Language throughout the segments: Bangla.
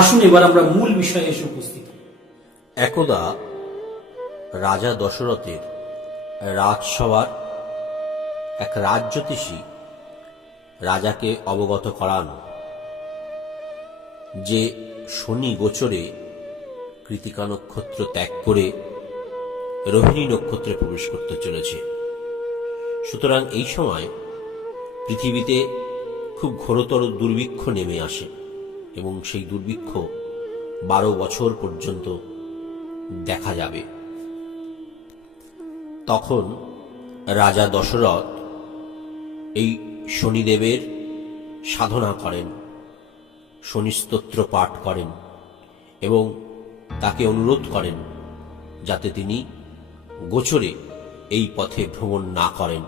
আসুন এবার আমরা মূল বিষয়ে এসে উপস্থিত একদা রাজা দশরথের রাজসভার এক রাজ্যতীষী রাজাকে অবগত করান, যে শনি গোচরে কৃতিকা নক্ষত্র ত্যাগ করে রোহিণী নক্ষত্রে প্রবেশ করতে চলেছে। সুতরাং এই সময় পৃথিবীতে খুব ঘোরতর দুর্ভিক্ষ নেমে আসে। এবং সেই দুর্ভিক্ষ বারো বছর পর্যন্ত দেখা যাবে। তখন রাজা দশরথ এই শনিদেবের সাধনা করেন, শনিস্তোত্র পাঠ করেন এবং তাকে অনুরোধ করেন যাতে তিনি গোচরে এই পথে ভ্রমণ না করেন।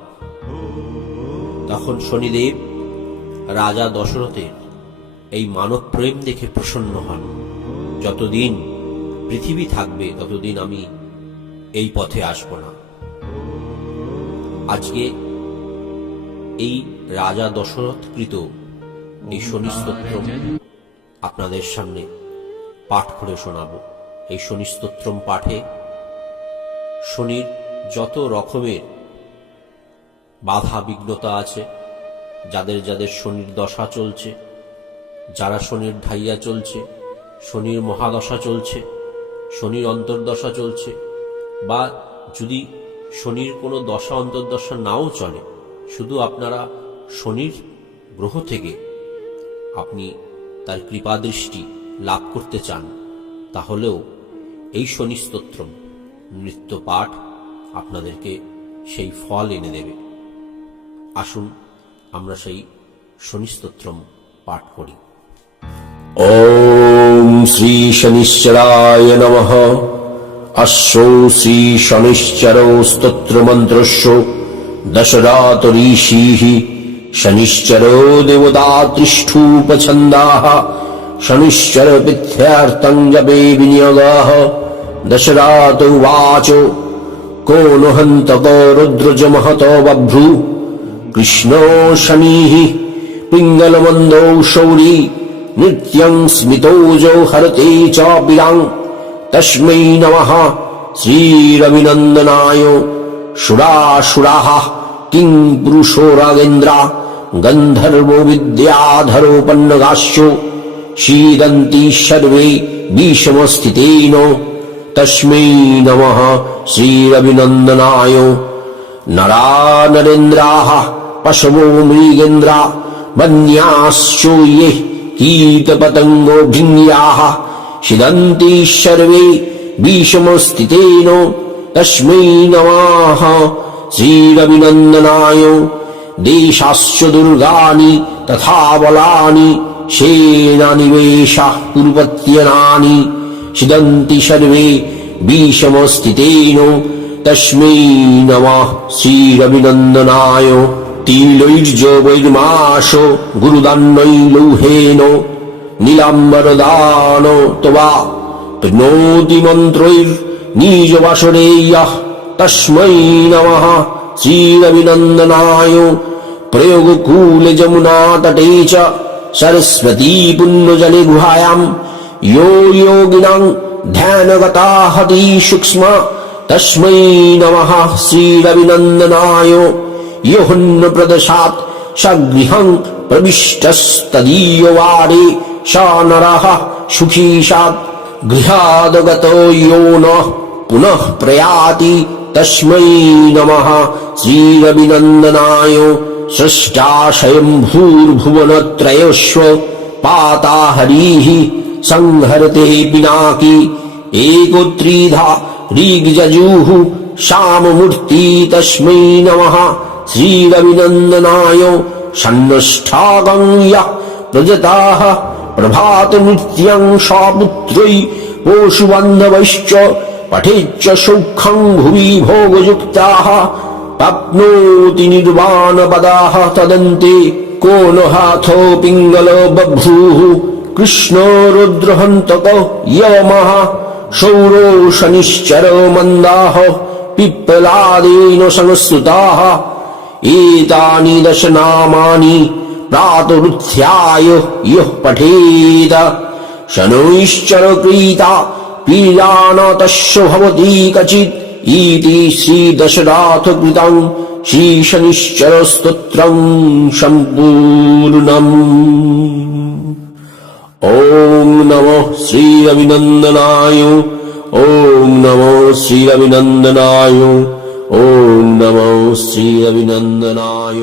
তখন শনিদেব রাজা দশরথের এই মানব প্রেম দেখে প্রসন্ন হন। যতদিন পৃথিবী থাকবে, ততদিন আমি এই পথে আসব না। আজকে এই রাজা দশরথকৃত এই শনিস্তোত্রম আপনাদের সামনে পাঠ করে শোনাব। এই শনিস্তোত্রম পাঠে শনির যত রকমের বাধা বিঘ্নতা আছে, যাদের যাদের শনির দশা চলছে যারা শনির ঢাইয়া চলছে, শনির মহাদশা চলছে, শনির অন্তর্দশা চলছে, বা যদি শনির কোনো দশা অন্তর্দশা নাও চলে, শুধু আপনারা শনির গ্রহ থেকে আপনি তার কৃপাদৃষ্টি লাভ করতে চান, তাহলেও এই শনি স্তোত্রম নৃত্য পাঠ আপনাদেরকে সেই ফল এনে দেবে। আসুন আমরা সেই শনি স্তোত্রম পাঠ করি। ॐ श्रीशनिश्चराय नमः अश्वौ श्रीशनिश्चरौ स्तोत्रमन्त्रस्यो दशरातरीषीः शनिश्चरो देवतात्रिष्ठूपछन्दाः शनिश्चरपिथ्यार्थम् जपे विनियोगाः दशरात उवाच को नु हन्तको रुद्रजमहतो बभ्रू कृष्णो शनिः पिङ्गलमन्दौ शौरी नित्यम् स्मितौजौ हरते चापिराम् तस्मै नमः। श्रीरविनन्दनाय। शुराशुराः। किम् पुरुषो रागेन्द्र गन्धर्वो विद्याधरोपन्नगाश्चो शीदन्ति सर्वे विषमस्थितेन तस्मै नमः। श्रीरविनन्दनाय। नरा नरेन्द्राः पशवो मृगेन्द्रा। वन्याश्चो ये कीटपतङ्गो भिङ्ग्याः शिदन्ति सर्वे विषमस्थितेन तस्मै नमः श्रीरविनन्दनाय देशाश्च दुर्गानि तथा बलानि सेनानिवेशाः कुरुपत्यनानि शिदन्ति सर्वे विषमस्थितेन तस्मै नमः श्रीरविनन्दनाय तिलैर्ज वैर्माश गुरुदान्नै लौहेन नीलाम्बरदान त्वा प्रणोति मन्त्रैर्निजवासरे यः तस्मै नमः श्रीरविनन्दनाय प्रयोगकूलजमुनातटे च सरस्वती पुण्यजले गुहायाम् यो योगिनाम् ध्यानगता हति सूक्ष्म तस्मै नमः श्रीरविनन्दनाय यहुन्न प्रदशात् सगृहम् प्रविष्टस्तदीयवारे स नरः सुखी स्यात् गृहादगतो यो नः पुनः प्रयाति तस्मै नमः श्रीरविनन्दनाय स्रष्टा स्वयम्भूर्भुवनत्रयस्व पाता हरिः संहरते पिनाकी एकोत्रीधा ऋग्जजुः श्याममूर्ति तस्मै नमः श्रीरविनन्दनाय षण्णष्ठागं यः प्रजताः प्रभातनृत्यं सापुत्रै पशुबान्धवैश्च पठेच्च सौख्यं भुवि भोगयुक्ताः प्राप्नोति निर्वाणपदाः तदन्ते को न हाथो पिङ्गलो बभ्रूः कृष्णो रुद्रहन्तक यमः शौरो शनिश्चर मन्दाः पिप्पलादेन संस्कृताः एतानि दश नामानि प्रातरुत्थ्याय यः पठेद शनैश्चर क्रीता पीडानतस्य भवति कचित् इति श्रीदशराथकृतम् श्रीशनिश्चरस्तोत्रम् सम्पूर्णम् ॐ नमः श्रीरविनन्दनाय ॐ नमः श्रीरविनन्दनाय ॐ नमः श्रीरविनन्दनाय